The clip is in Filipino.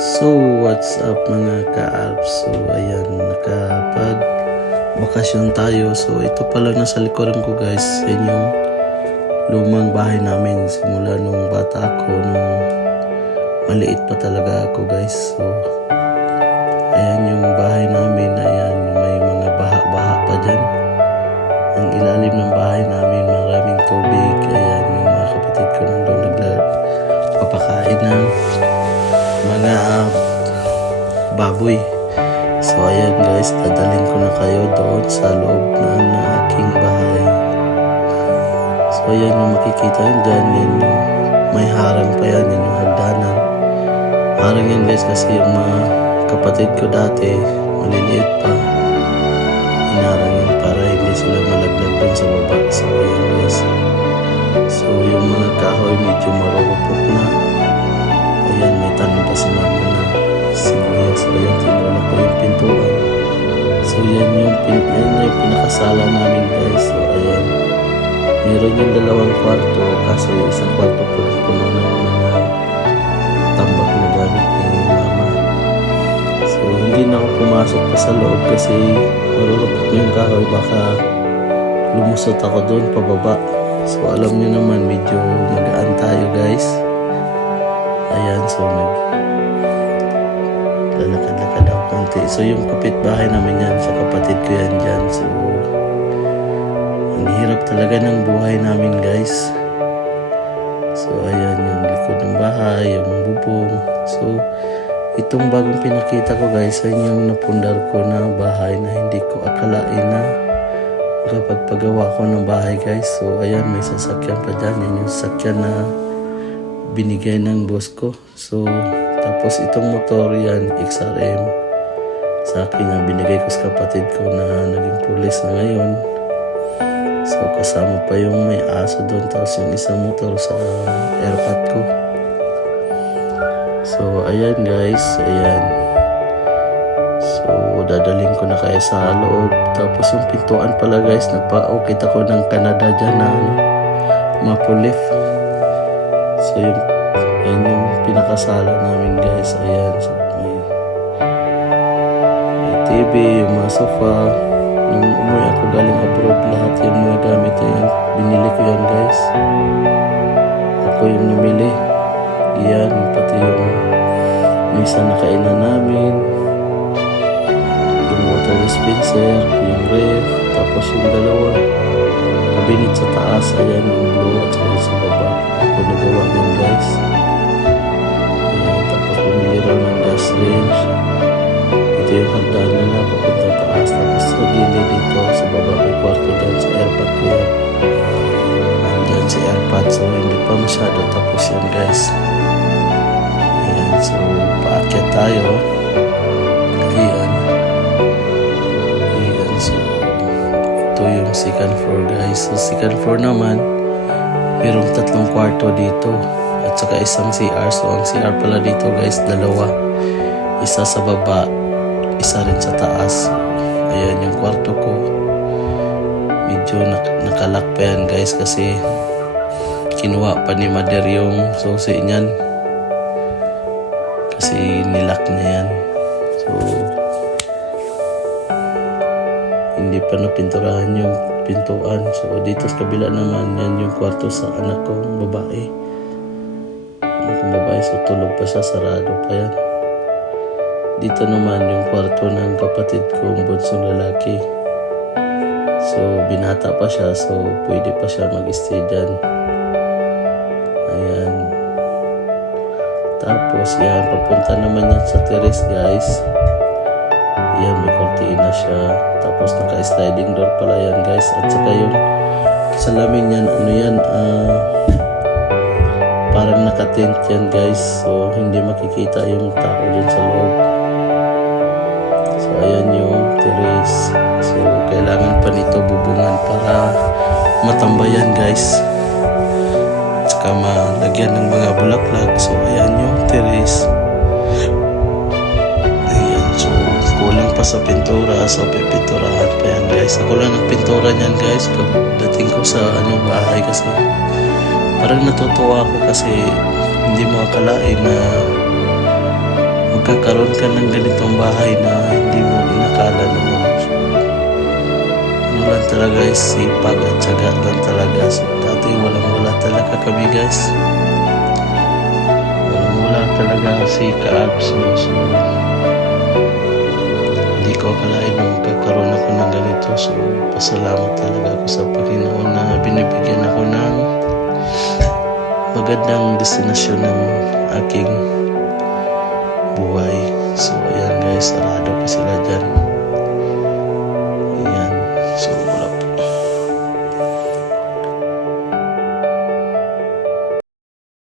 So, what's up mga ka-Alps? So, ayan, nakapag-bakasyon tayo. So, ito pala nasa likuran ko guys. Yan yung lumang bahay namin. Simula nung bata ako, nung maliit pa talaga ako guys. So, ayan yung bahay namin. Ayan, may mga baha-baha pa dyan. Ang ilalim ng bahay namin, maraming tubig. Ayan, yung mga kapatid ko nandun nagpapakain ng mga baboy. So ayan guys, dadalhin ko na kayo doon sa loob ng aking bahay. So ayan yung makikita yun dyan, yan yung may harang pa yan, yan yung hagdanan. Harang yan guys kasi yung mga kapatid ko dati, maliliit pa, hinarang yun para hindi sila malaglag dun sa baba. So ayan guys, so yung mga kahoy medyo marurupok na. Ayan, may tanong pa si mama na sibuyas. So ayan, tinulak ko yung pintuan. So yan yung pinakasala namin guys. So ayan, meron yung dalawang kwarto, kaso yung isang kwarto po puno ng mga tambak na gamit ni mama. So hindi na ako pumasok pa sa loob kasi marurupok na yung kahoy, baka lumusot ako doon pababa. So alam niyo naman, medyo magaan tayo guys. Ayan, so lalakad-lakad ako konti. So yung kapitbahay namin yan, sa kapatid ko yan dyan. So ang hirap talaga ng buhay namin guys. So ayan yung likod ng bahay, yung bubong. So itong bagong pinakita ko guys, ay yung napundar ko na bahay na hindi ko akalain na kapag pagawa ko ng bahay guys. So ayan, may sasakyan pa dyan. Yan yung sasakyan na binigay ng boss ko. So tapos itong motor yan, XRM, sa akin na binigay ko sa kapatid ko na naging pulis na ngayon. So kasama pa yung may aso doon, tapos yung isang motor sa airpot ko. So ayan guys, ayan. So dadalhin ko na kayo sa loob. Tapos yung pintuan pala guys, nagpa-ukit ako ng Canada dyan na maple leaf. So yan yung pinakasala namin guys. Ayan, so may TV, yung mga sofa. Nung umuwi ako galing abroad, lahat yung mga gamit na yan, binili ko yan guys. Ako yung namili. Yan, pati yung misa na kainan namin, yung water dispenser, yung ref, tapos yung dalawa cabinet sa taas. Ayan yung blue at sa baba. Ako nagawa yun guys. Ayan, tapos bumili raw ng gas range. Ito yung hagdanan na papunta taas. Tapos sa gilid dito sa baba may kwarto dyan sa airpot ko yan. Andyan sa airpot, so hindi pa masyado tapos yan guys. Ayan, so paakyat tayo. Ayan, so ito yung second floor guys. So second floor naman, mayroong 3 kwarto dito at saka isang CR. So ang CR pala dito guys, dalawa, isa sa baba, isa rin sa taas. Ayan yung kwarto ko, medyo nakalak pa yan guys kasi kinuha pa ni mother yung susi niyan kasi nilak niya yan. So hindi pa napinturahan yung pintuan. So dito sa kabila naman, yan yung kwarto sa anak kong babae. Anak kong babae, so tulog pa siya, sarado pa yan. Dito naman yung kwarto ng kapatid kong bunsong lalaki. So binata pa siya, so pwede pa siya mag-stay dyan. Ayan. Tapos yan, papunta naman yan sa terrace guys. Yan, may kortina siya. Tapos naka-sliding door pala yan guys. At saka yung salamin yan, ano yan, parang naka-tent yan guys. So hindi makikita yung tao dyan sa loob. So ayan yung terrace. So kailangan pa nito bubungan para matambayan guys. At saka malagyan ng mga bulaklak. So ayan yung terrace. Kulang pa sa pintura, so pipinturahan pa yan guys. Ako lang nagpintura niyan guys pagdating ko sa bahay kasi parang natutuwa ako kasi hindi mo akalain na makakaroon ka ng ganitong bahay na hindi mo inakala noon. Ano lang talaga guys, sipag at syaga lang talaga. So dati walang-wala talaga kami guys. Walang-wala talaga si Kaabs. So hindi ko akalain na magkakaroon ako ng ganito. So pasalamat talaga ako sa Panginoon na binibigyan ako ng magandang destinasyon ng aking buhay. So ayan guys, sarado pa sila dyan.